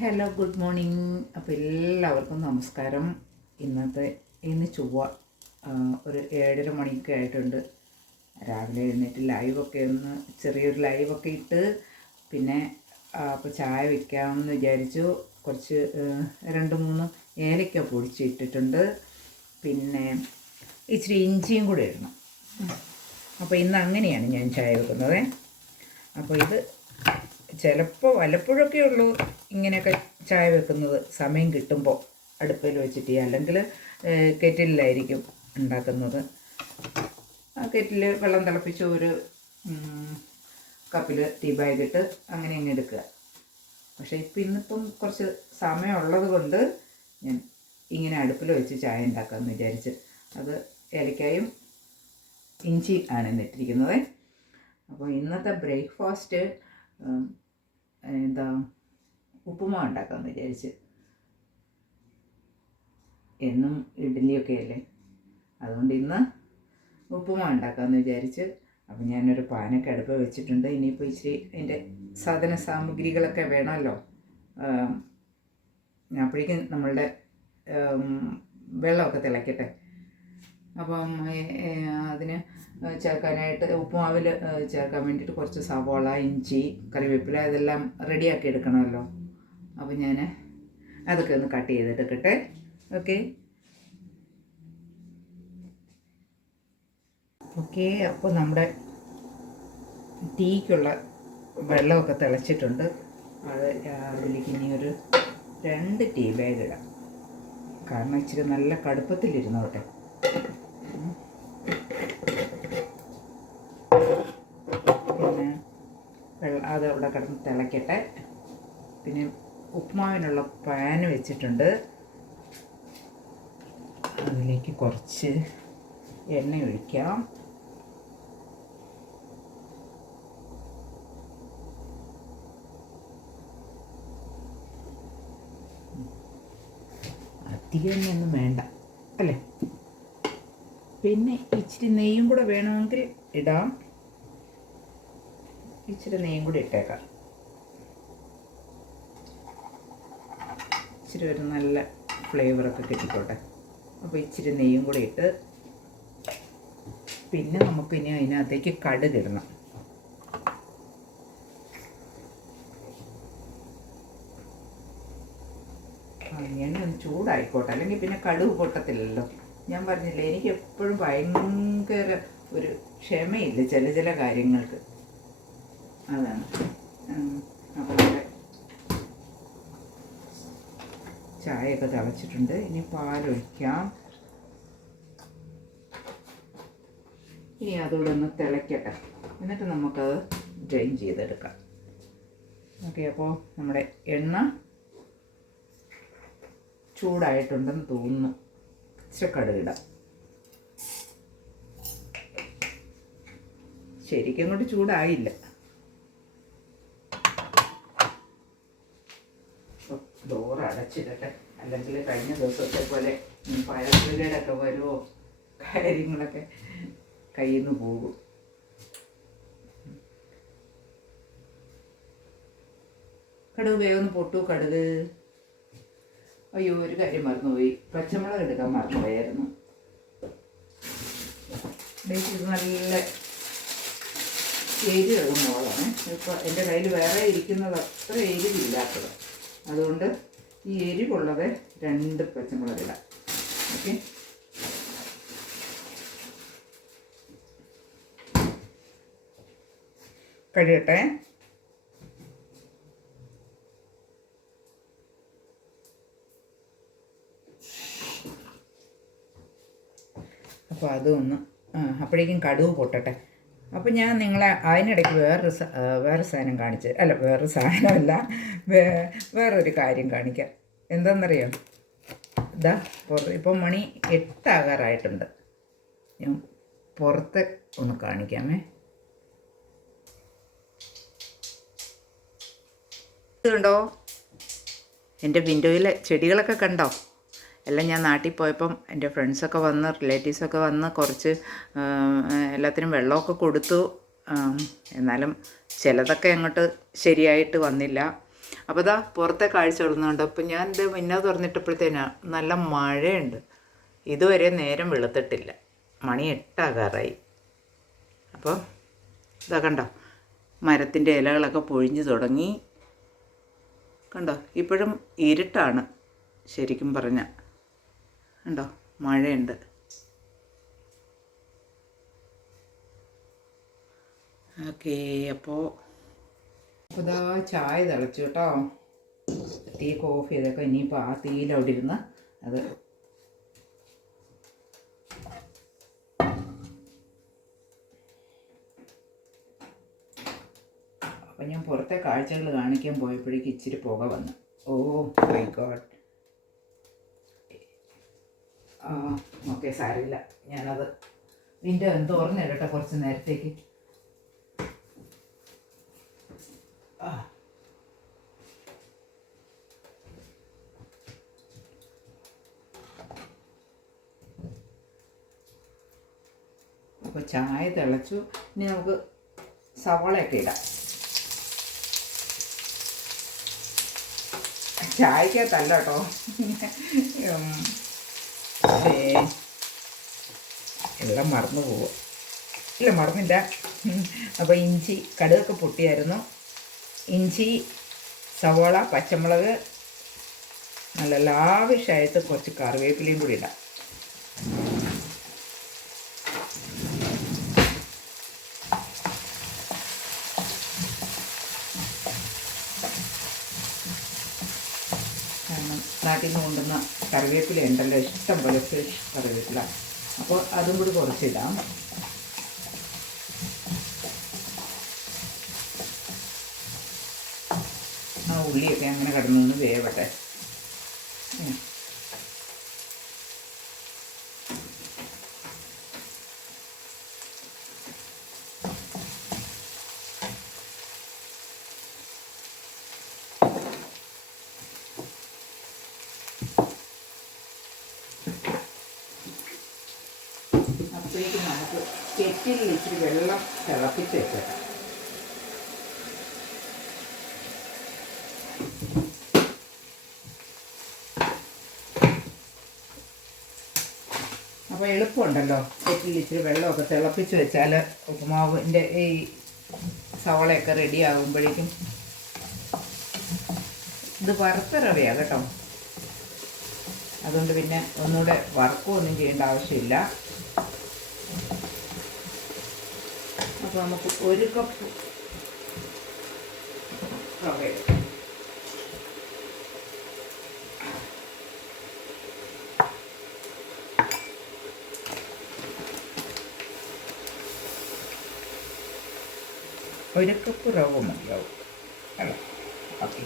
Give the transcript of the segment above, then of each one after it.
Hello, good morning. അപ്പോൾ എല്ലാവർക്കും നമസ്കാരം. ഇന്ന് ചൊവ്വ ഒരു 7:30 മണിയൊക്കെ ആയിട്ടുണ്ട്. രാവിലെ എഴുന്നേറ്റ് ചെറിയൊരു ലൈവൊക്കെ ഇട്ട് പിന്നെ അപ്പോൾ ചായ വയ്ക്കാമെന്ന് വിചാരിച്ചു. കുറച്ച് 2-3 ഏലക്ക പൊടിച്ചിട്ടിട്ടുണ്ട്. പിന്നെ ഇച്ചിരി ഇഞ്ചിയും കൂടെ ഇടണം. അപ്പോൾ ഇന്ന് അങ്ങനെയാണ് ഞാൻ ചായ വെക്കുന്നത്. അപ്പോൾ ഇത് ചിലപ്പോൾ വല്ലപ്പോഴൊക്കെ ഉള്ളൂ ഇങ്ങനെയൊക്കെ ചായ വെക്കുന്നത്, സമയം കിട്ടുമ്പോൾ അടുപ്പിൽ വെച്ചിട്ട്. അല്ലെങ്കിൽ കെറ്റിലായിരിക്കും ഉണ്ടാക്കുന്നത്. ആ കെറ്റിൽ വെള്ളം തിളപ്പിച്ച് ഒരു കപ്പിൽ ടീ ബാഗിട്ട് അങ്ങനെ അങ്ങ് എടുക്കുക. പക്ഷേ ഇന്നിപ്പം കുറച്ച് സമയമുള്ളത് കൊണ്ട് ഞാൻ ഇങ്ങനെ അടുപ്പിൽ വെച്ച് ചായ ഉണ്ടാക്കാമെന്ന് വിചാരിച്ച്. അത് ഏലക്കായും ഇഞ്ചി ആണ് ഇന്നിട്ടിരിക്കുന്നത്. അപ്പോൾ ഇന്നത്തെ ബ്രേക്ക്ഫാസ്റ്റ് ഉപ്പുമാവ് ഉണ്ടാക്കാമെന്ന് വിചാരിച്ച്. എന്നും ഇഡ്ഡലിയൊക്കെ അല്ലേ, അതുകൊണ്ട് ഇന്ന് ഉപ്പുമാവ് ഉണ്ടാക്കാമെന്ന് വിചാരിച്ച്. അപ്പം ഞാനൊരു പാനൊക്കെ അടുപ്പ് വെച്ചിട്ടുണ്ട്. ഇനിയിപ്പോൾ ഇച്ചിരി അതിൻ്റെ സാധന സാമഗ്രികളൊക്കെ വേണമല്ലോ. അപ്പോഴേക്കും നമ്മളുടെ വെള്ളമൊക്കെ തിളയ്ക്കട്ടെ. അപ്പം അതിന് ചേർക്കാനായിട്ട് ഉപ്പുമാവിൽ ചേർക്കാൻ വേണ്ടിയിട്ട് കുറച്ച് സവാള, ഇഞ്ചി, കറിവേപ്പില ഇതെല്ലാം റെഡിയാക്കി എടുക്കണമല്ലോ. അപ്പം ഞാൻ അതൊക്കെ ഒന്ന് കട്ട് ചെയ്തെടുക്കട്ടെ. ഓക്കെ. അപ്പോൾ നമ്മുടെ ടീക്കുള്ള വെള്ളമൊക്കെ തിളച്ചിട്ടുണ്ട്. അതിലേക്ക് ഇനി ഒരു 2 ടീ ബാഗ് ഇടാം. കാരണം ഇച്ചിരി നല്ല കടുപ്പത്തിലിരുന്നോട്ടെ. പിന്നെ അത് അവിടെ കിടന്ന് തിളയ്ക്കട്ടെ. പിന്നെ ഉപ്പുമാവിനുള്ള പാൻ വെച്ചിട്ടുണ്ട്. അതിലേക്ക് കുറച്ച് എണ്ണ ഒഴിക്കാം. അധികം എണ്ണയൊന്നും വേണ്ട അല്ലേ. പിന്നെ ഇച്ചിരി നെയ്യും കൂടെ വേണമെങ്കിൽ ഇടാം. ഇച്ചിരി നെയ്യും കൂടി ഇട്ടേക്കാം. ഇച്ചിരി ഒരു നല്ല ഫ്ലേവറൊക്കെ കിട്ടിക്കോട്ടെ. അപ്പോൾ ഇച്ചിരി നെയ്യും കൂടി ഇട്ട് പിന്നെ നമുക്കിനി അതിനകത്തേക്ക് കടുകിടണം. എണ്ണ ഒന്ന് ചൂടായിക്കോട്ടെ, അല്ലെങ്കിൽ പിന്നെ കടുക് പൊട്ടത്തില്ലല്ലോ. ഞാൻ പറഞ്ഞില്ലേ, എനിക്ക് എപ്പോഴും ഭയങ്കര ഒരു ക്ഷമയില്ല ചില കാര്യങ്ങൾക്ക്. അതാണ്. അപ്പോൾ ചായയൊക്കെ തിളച്ചിട്ടുണ്ട്. ഇനി പാലൊഴിക്കാം. ഇനി അതുകൂടെ ഒന്ന് തിളയ്ക്കട്ടെ, എന്നിട്ട് നമുക്കത് ഡ്രെയിൻ ചെയ്തെടുക്കാം. ഓക്കെ. അപ്പോൾ നമ്മുടെ എണ്ണ ചൂടായിട്ടുണ്ടെന്ന് തോന്നുന്നു. ഇച്ചിരി കടുകിടാം. ശരിക്കും അങ്ങോട്ട് ചൂടായില്ല. ഡോർ അടച്ചിടട്ടെ, അല്ലെങ്കിൽ കഴിഞ്ഞ ദിവസത്തെ പോലെ ഫയർ ബ്രിഗേഡൊക്കെ വരുമോ, കാര്യങ്ങളൊക്കെ കയ്യിൽ നിന്ന് പോകും. കടുക് വേഗം പൊട്ടു. കടുക്, അയ്യോ ഒരു കാര്യം മറന്നുപോയി, പച്ചമുളക് എടുക്കാൻ മറന്നുപോയായിരുന്നു. ഇത് നല്ല എരിവുള്ള മുളകാണ്. ഇപ്പോൾ എൻ്റെ കയ്യിൽ വേറെ ഇരിക്കുന്നത് അത്ര എരിവില്ലാത്തത്, അതുകൊണ്ട് ഈ എരിവുള്ളത് 2 പച്ചമുളക് ഇടാം. ഓക്കെ. കഴിയട്ടെ. അപ്പോൾ അതൊന്ന് അപ്പോഴേക്കും കടുക് പൊട്ടട്ടെ. അപ്പോൾ ഞാൻ നിങ്ങളെ അതിനിടയ്ക്ക് വേറൊരു സാധനം കാണിച്ച്, അല്ല വേറൊരു സാധനമല്ല, വേറൊരു കാര്യം കാണിക്കാം. എന്താണെന്നറിയോ, ഇപ്പം മണി 8 ആകാറായിട്ടുണ്ട്. ഞാൻ പുറത്ത് ഒന്ന് കാണിക്കാമേ. കണ്ടോ, എൻ്റെ വിൻഡോയിലെ ചെടികളൊക്കെ കണ്ടോ? എല്ലാം ഞാൻ നാട്ടിൽ പോയപ്പം എൻ്റെ ഫ്രണ്ട്സൊക്കെ വന്ന്, റിലേറ്റീവ്സൊക്കെ വന്ന് കുറച്ച് എല്ലാത്തിനും വെള്ളമൊക്കെ കൊടുത്തു. എന്നാലും ചിലതൊക്കെ അങ്ങോട്ട് ശരിയായിട്ട് വന്നില്ല. അപ്പോൾ ഇതാ പുറത്തെ കാഴ്ച കൊള്ളുന്നുണ്ട്. അപ്പം ഞാൻ ഇത് മുന്നേ തുറന്നിട്ടപ്പോഴത്തേനാണ് നല്ല മഴയുണ്ട്. ഇതുവരെ നേരം വെളുത്തിട്ടില്ല, മണി 8 അപ്പോൾ ഇതാ കണ്ടോ, മരത്തിൻ്റെ ഇലകളൊക്കെ പൊഴിഞ്ഞു തുടങ്ങി. കണ്ടോ, ഇപ്പോഴും ഇരുട്ടാണ് ശരിക്കും പറഞ്ഞാൽ. കണ്ടോ, മഴയുണ്ട്. ഓക്കേ, അപ്പോൾ ഇതാ ചായ തിളച്ചു കേട്ടോ. ടീ കോഫി ഇതൊക്കെ ഇനിയിപ്പോൾ ആ തീയിൽ അവിടെ ഇരുന്ന് അത് അപ്പം ഞാൻ പുറത്തെ കാഴ്ചകൾ കാണിക്കാൻ പോയപ്പോഴേക്ക് ഇച്ചിരി പുക വന്നു. Oh my God. ഓക്കെ, സാരമില്ല, ഞാനത് വിൻഡോ തുറന്നിടട്ടെ കുറച്ച് നേരത്തേക്ക്. അപ്പോൾ ചായ തിളച്ചു. ഇനി നമുക്ക് സവാളയൊക്കെ ഇടാം. ചായക്കകത്തല്ല കേട്ടോ, എല്ലാം മറന്നു പോവുക. ഇല്ല, മറന്നില്ല. അപ്പോൾ ഇഞ്ചി, കടുകൊക്കെ പൊട്ടിയായിരുന്നു. ഇഞ്ചി, സവാള, പച്ചമുളക്, നല്ല ലാവിഷായിട്ട് കുറച്ച് കറിവേപ്പിലയും കൂടി ഇടാം. കാരണം നാട്ടിൽ നിന്ന് കൊണ്ടുവന്ന കറിവേപ്പില ഉണ്ടല്ലോ, ഇഷ്ടം പോലെ ഫ്രഷ് കറിവേപ്പില. അപ്പോൾ അതും കൂടി കുറച്ചിടാം. ആ ഉള്ളിയൊക്കെ അങ്ങനെ കിടന്നൊന്ന് വേവട്ടെ. അപ്പോഴേക്കും നമുക്ക് കെറ്റിൽ ഇച്ചിരി വെള്ളം തിളപ്പിച്ച് വെച്ചേക്കാം. അപ്പോൾ എളുപ്പമുണ്ടല്ലോ, കെറ്റിൽ ഇച്ചിരി വെള്ളമൊക്കെ തിളപ്പിച്ച് വെച്ചാൽ ഉപ്പുമാവിൻ്റെ ഈ സവാളയൊക്കെ റെഡി ആകുമ്പോഴേക്കും. ഇത് വറുത്ത റവയാണ് കേട്ടോ, അതുകൊണ്ട് പിന്നെ ഒന്നുകൂടെ വറുക്കുകയൊന്നും ചെയ്യേണ്ട ആവശ്യമില്ല. അപ്പോൾ നമുക്ക് 1 കപ്പ് റവ എടുക്കാം. ഒരു കപ്പ് റവ മതിയാവും അല്ല? ഓക്കെ,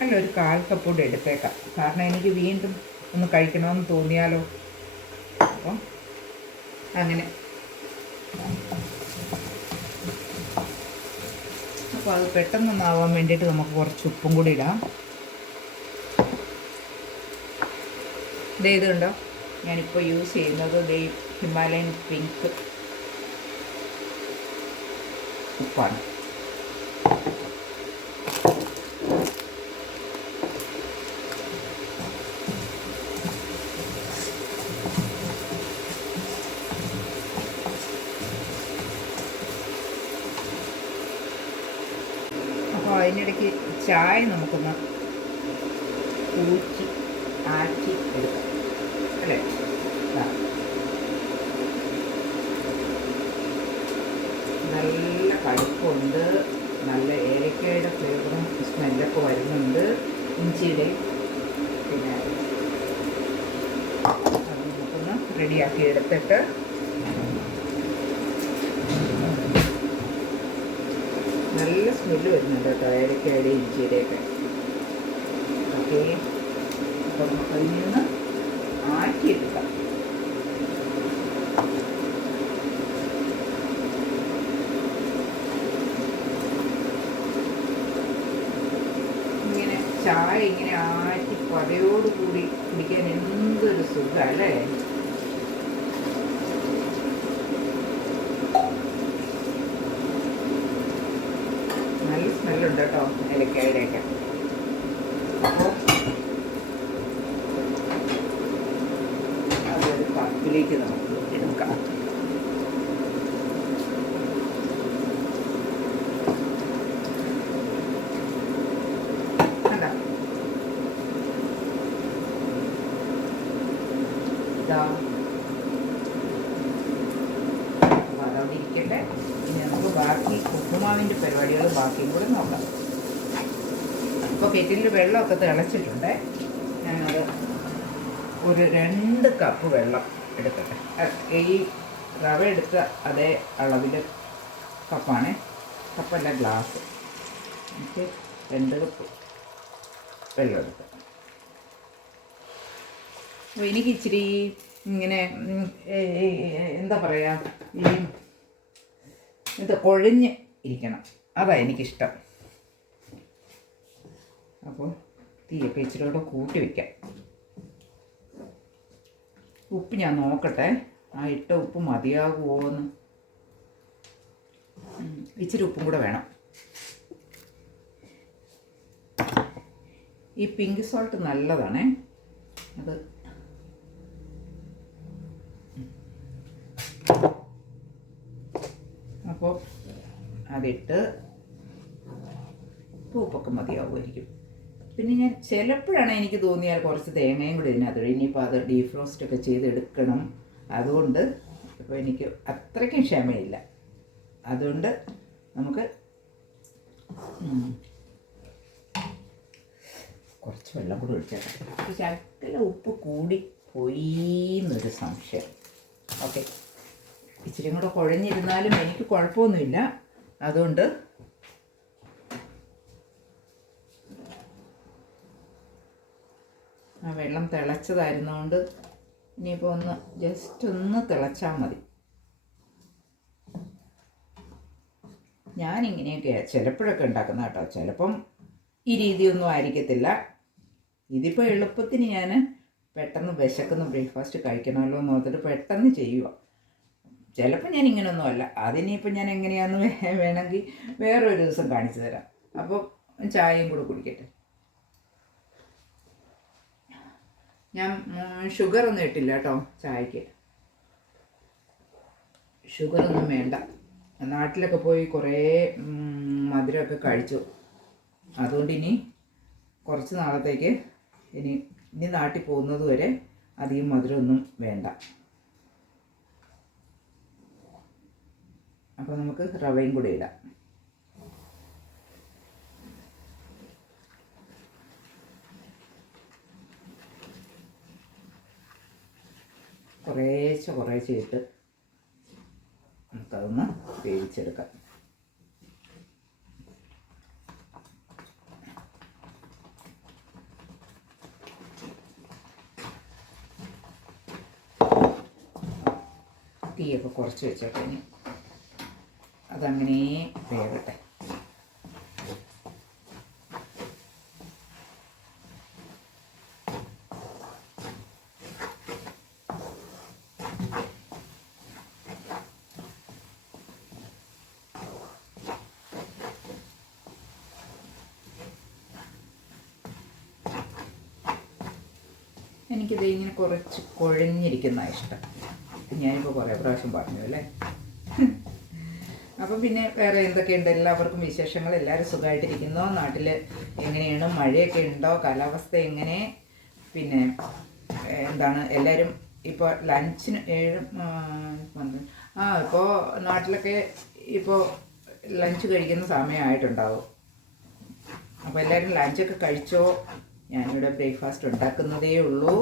അല്ല, ഒരു 1/4 കപ്പ് കൂടെ എടുത്തേക്കാം. കാരണം എനിക്ക് വീണ്ടും ഒന്ന് കഴിക്കണമെന്ന് തോന്നിയാലോ. അപ്പം അങ്ങനെ. അപ്പോൾ അത് പെട്ടെന്നൊന്നാവാൻ വേണ്ടിയിട്ട് നമുക്ക് കുറച്ച് ഉപ്പും കൂടി ഇടാം. ഇത് കണ്ടോ, ഞാനിപ്പോൾ യൂസ് ചെയ്യുന്നത് ഹിമാലയൻ പിങ്ക് ഉപ്പാണ്. അപ്പോൾ അതിനിടയ്ക്ക് ചായ നമുക്കൊന്ന് ഊറ്റി ആറ്റി എടുക്കാം അല്ലേ? നല്ല കടുപ്പുണ്ട്, നല്ല ഏലക്കയുടെ ഫ്ലേവറും സ്മെല്ലൊക്കെ വരുന്നുണ്ട്, ഇഞ്ചിയുടെ. പിന്നെ അത് നമുക്കൊന്ന് റെഡിയാക്കി എടുത്തിട്ട് നല്ല സ്മെല്ല് വരുന്നുണ്ട് കേട്ടോ, ഏലക്കയുടെ ഇഞ്ചിയുടെയൊക്കെ. ഓക്കെ, അപ്പോൾ നമുക്കതിൽ നിന്ന് ആറ്റിയെടുക്കാം. ഇങ്ങനെ ചായ ഇങ്ങനെ ആറ്റി പതയോടുകൂടി കുടിക്കാൻ എന്തൊരു സുഖം അല്ലേ? നല്ല ആയിട്ടുണ്ട് കേട്ടോ ഏലക്കായിലേക്ക്. അപ്പോൾ അതൊരു കപ്പിലേക്ക് നമുക്ക് എടുക്കാം. അതവിടെ ഇരിക്കട്ടെ. ഇനി നമുക്ക് ബാക്കി ഉപ്പുമാവിൻ്റെ പരിപാടികൾ ബാക്കിയും കൂടെ നോക്കാം. ഇപ്പോൾ കെറ്റിലിൽ വെള്ളമൊക്കെ തിളച്ചിട്ടുണ്ട്. ഞാനത് ഒരു 2 കപ്പ് വെള്ളം എടുക്കട്ടെ. ഈ റവ എടുത്ത അതേ അളവിൽ കപ്പാണ്, കപ്പല്ല ഗ്ലാസ്. എനിക്ക് 2 കപ്പ് വെള്ളം എടുക്കാം. അപ്പോൾ എനിക്ക് ഇച്ചിരി ഇങ്ങനെ എന്താ പറയുക, ഈ ഇത് കുഴഞ്ഞ് ഇരിക്കണം, അതാണ് എനിക്കിഷ്ടം. അപ്പോൾ തീയൊക്കെ ഇച്ചിരി കൂടെ കൂട്ടി വയ്ക്കാം. ഉപ്പ് ഞാൻ നോക്കട്ടെ, ആ ഇട്ട ഉപ്പ് മതിയാകുമോ എന്ന്. ഇച്ചിരി ഉപ്പും കൂടെ വേണം. ഈ പിങ്ക് സോൾട്ട് നല്ലതാണേ. അത് അപ്പോൾ അതിട്ട് ഉപ്പൊക്കെ മതിയാവുമായിരിക്കും. പിന്നെ ഞാൻ ചിലപ്പോഴാണ് എനിക്ക് തോന്നിയാൽ കുറച്ച് തേങ്ങയും കൂടി ഇതിനകത്ത്. ഇനിയിപ്പോൾ അത് ഡീഫ്രോസ്റ്റൊക്കെ ചെയ്തെടുക്കണം. അതുകൊണ്ട് ഇപ്പോൾ എനിക്ക് അത്രയ്ക്കും ക്ഷമയില്ല. അതുകൊണ്ട് നമുക്ക് കുറച്ച് വെള്ളം കൂടി ഒഴിച്ചേക്കാം. ശകല ഉപ്പ് കൂടി പോയിന്നൊരു സംശയം. ഓക്കെ, ഇച്ചിരി കൂടെ കുഴഞ്ഞിരുന്നാലും എനിക്ക് കുഴപ്പമൊന്നുമില്ല. അതുകൊണ്ട് ആ വെള്ളം തിളച്ചതായിരുന്നുകൊണ്ട് ഇനിയിപ്പോൾ ഒന്ന് ജസ്റ്റ് ഒന്ന് തിളച്ചാൽ മതി. ഞാനിങ്ങനെയൊക്കെയാണ് ചിലപ്പോഴൊക്കെ ഉണ്ടാക്കുന്ന കേട്ടോ. ചിലപ്പം ഈ രീതിയൊന്നും ആയിരിക്കത്തില്ല. ഇതിപ്പോൾ എളുപ്പത്തിന് ഞാൻ പെട്ടെന്ന് വിശക്കുന്ന ബ്രേക്ക്ഫാസ്റ്റ് കഴിക്കണമല്ലോ എന്ന് ഓർത്തിട്ട് പെട്ടെന്ന് ചെയ്യുക. ചിലപ്പോൾ ഞാൻ ഇങ്ങനെയൊന്നുമല്ല. അതിനിപ്പോൾ ഞാൻ എങ്ങനെയാണെന്ന് വേണമെങ്കിൽ വേറൊരു ദിവസം കാണിച്ചു തരാം. അപ്പോൾ ചായയും കൂടെ കുടിക്കട്ടെ. ഞാൻ ഷുഗറൊന്നും ഇട്ടില്ല കേട്ടോ ചായക്ക്. ഷുഗറൊന്നും വേണ്ട. നാട്ടിലൊക്കെ പോയി കുറേ മധുരമൊക്കെ കഴിച്ചു. അതുകൊണ്ട് ഇനി കുറച്ച് നാളത്തേക്ക് ഇനി നാട്ടിൽ പോകുന്നത് വരെ അധികം മധുരമൊന്നും വേണ്ട. അപ്പോൾ നമുക്ക് റവയും കൂടി ഇടാം. കുറേശ്ശെ ഇട്ട് നമുക്കതൊന്ന് വേവിച്ചെടുക്കാം. തീയൊക്കെ കുറച്ച് വെച്ചോട്ടെ. ഇനി അതങ്ങനെ വേവട്ടെ. എനിക്കിത് ഇങ്ങനെ കുറച്ച് കുഴഞ്ഞിരിക്കുന്നതാണ് ഇഷ്ടം. ഞാനിപ്പോൾ കുറേ പ്രാവശ്യം പറഞ്ഞു അല്ലേ. അപ്പം പിന്നെ വേറെ എന്തൊക്കെയുണ്ട്? എല്ലാവർക്കും വിശേഷങ്ങൾ. എല്ലാവരും സുഖമായിട്ടിരിക്കുന്നോ? നാട്ടിൽ എങ്ങനെയാണ്? മഴയൊക്കെ ഉണ്ടോ? കാലാവസ്ഥ എങ്ങനെ? പിന്നെ എന്താണ് എല്ലാവരും ഇപ്പോൾ ലഞ്ചിന് 7 ഇപ്പോൾ നാട്ടിലൊക്കെ ഇപ്പോൾ ലഞ്ച് കഴിക്കുന്ന സമയമായിട്ടുണ്ടാവും. അപ്പോൾ എല്ലാവരും ലഞ്ചൊക്കെ കഴിച്ചോ? ഞാനിവിടെ ബ്രേക്ക്ഫാസ്റ്റ് ഉണ്ടാക്കുന്നതേ ഉള്ളൂ.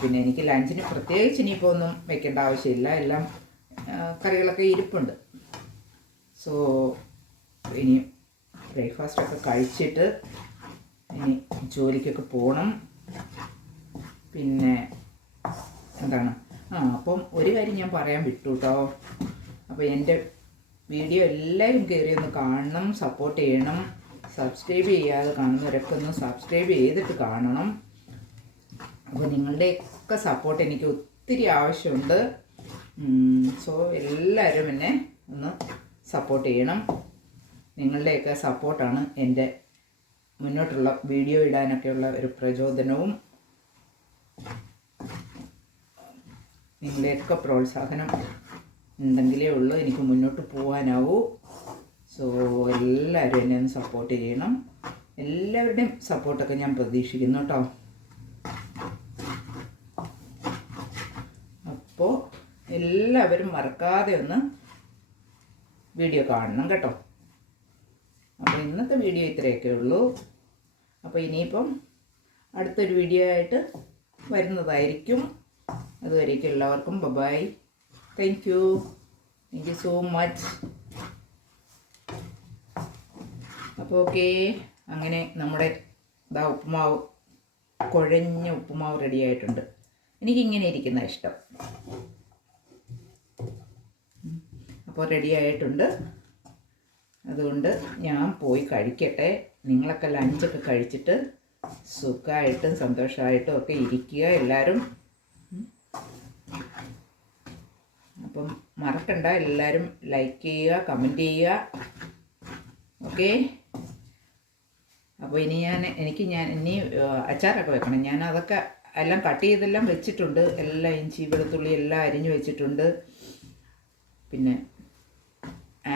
പിന്നെ എനിക്ക് ലഞ്ചിന് പ്രത്യേകിച്ച് ഇനിയിപ്പോൾ ഒന്നും വെക്കേണ്ട ആവശ്യമില്ല. എല്ലാം കറികളൊക്കെ ഇരിപ്പുണ്ട്. സോ ഇനി ബ്രേക്ക്ഫാസ്റ്റൊക്കെ കഴിച്ചിട്ട് ഇനി ജോലിക്കൊക്കെ പോകണം. പിന്നെ എന്താണ്, അപ്പം ഒരു കാര്യം ഞാൻ പറയാൻ വിട്ടു കേട്ടോ. അപ്പോൾ എൻ്റെ വീഡിയോ എല്ലാവരും കയറി ഒന്ന് കാണണം, സപ്പോർട്ട് ചെയ്യണം. സബ്സ്ക്രൈബ് ചെയ്യാതെ കാണുന്നവരൊക്കെ ഒന്ന് സബ്സ്ക്രൈബ് ചെയ്തിട്ട് കാണണം. അപ്പോൾ നിങ്ങളുടെയൊക്കെ സപ്പോർട്ട് എനിക്ക് ഒത്തിരി ആവശ്യമുണ്ട്. സോ എല്ലാവരും എന്നെ ഒന്ന് സപ്പോർട്ട് ചെയ്യണം. നിങ്ങളുടെയൊക്കെ സപ്പോർട്ടാണ് എൻ്റെ മുന്നോട്ടുള്ള വീഡിയോ ഇടാനൊക്കെയുള്ള ഒരു പ്രചോദനവും നിങ്ങളുടെയൊക്കെ പ്രോത്സാഹനം ഉണ്ടെങ്കിലേ ഉള്ളൂ എനിക്ക് മുന്നോട്ട് പോകാനാവൂ. സോ എല്ലാവരും എന്നെ ഒന്ന് സപ്പോർട്ട് ചെയ്യണം. എല്ലാവരുടെയും സപ്പോർട്ടൊക്കെ ഞാൻ പ്രതീക്ഷിക്കുന്നു കേട്ടോ. അപ്പോൾ എല്ലാവരും മറക്കാതെ ഒന്ന് വീഡിയോ കാണണം കേട്ടോ. അപ്പോൾ ഇന്നത്തെ വീഡിയോ ഇത്രയൊക്കെ ഉള്ളൂ. അപ്പോൾ ഇനിയിപ്പം അടുത്തൊരു വീഡിയോ ആയിട്ട് വരുന്നതായിരിക്കും. അതുവരേക്കും എല്ലാവർക്കും bye. Thank you so much. അപ്പോൾ ഓക്കെ, അങ്ങനെ നമ്മുടെ ഉപ്പുമാവ്, കുഴഞ്ഞ ഉപ്പുമാവ് റെഡി ആയിട്ടുണ്ട്. എനിക്കിങ്ങനെ ഇരിക്കുന്ന ഇഷ്ടം. അപ്പോൾ റെഡി ആയിട്ടുണ്ട്. അതുകൊണ്ട് ഞാൻ പോയി കഴിക്കട്ടെ. നിങ്ങളൊക്കെ ലഞ്ചൊക്കെ കഴിച്ചിട്ട് സുഖമായിട്ടും സന്തോഷമായിട്ടും ഒക്കെ ഇരിക്കുക എല്ലാവരും. അപ്പം മറക്കണ്ട, എല്ലാവരും ലൈക്ക് ചെയ്യുക, കമൻറ്റ് ചെയ്യുക. ഓക്കെ. അപ്പോൾ ഇനി ഇനി അച്ചാറൊക്കെ വെക്കണം. ഞാൻ അതൊക്കെ എല്ലാം കട്ട് ചെയ്തെല്ലാം വെച്ചിട്ടുണ്ട്. എല്ലാം ഇഞ്ചി വെളുത്തുള്ളി എല്ലാം അരിഞ്ഞു വെച്ചിട്ടുണ്ട്. പിന്നെ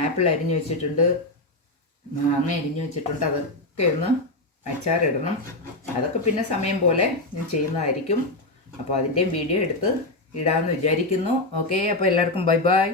ആപ്പിൾ അരിഞ്ഞു വെച്ചിട്ടുണ്ട്, മാങ്ങ അരിഞ്ഞു വെച്ചിട്ടുണ്ട്. അതൊക്കെ ഒന്ന് അച്ചാറിടണം. അതൊക്കെ പിന്നെ സമയം പോലെ ഞാൻ ചെയ്യുന്നതായിരിക്കും. അപ്പോൾ അതിൻ്റെയും വീഡിയോ എടുത്ത് ഇടാമെന്ന് വിചാരിക്കുന്നു. ഓക്കെ, അപ്പോൾ എല്ലാവർക്കും ബൈ ബൈ.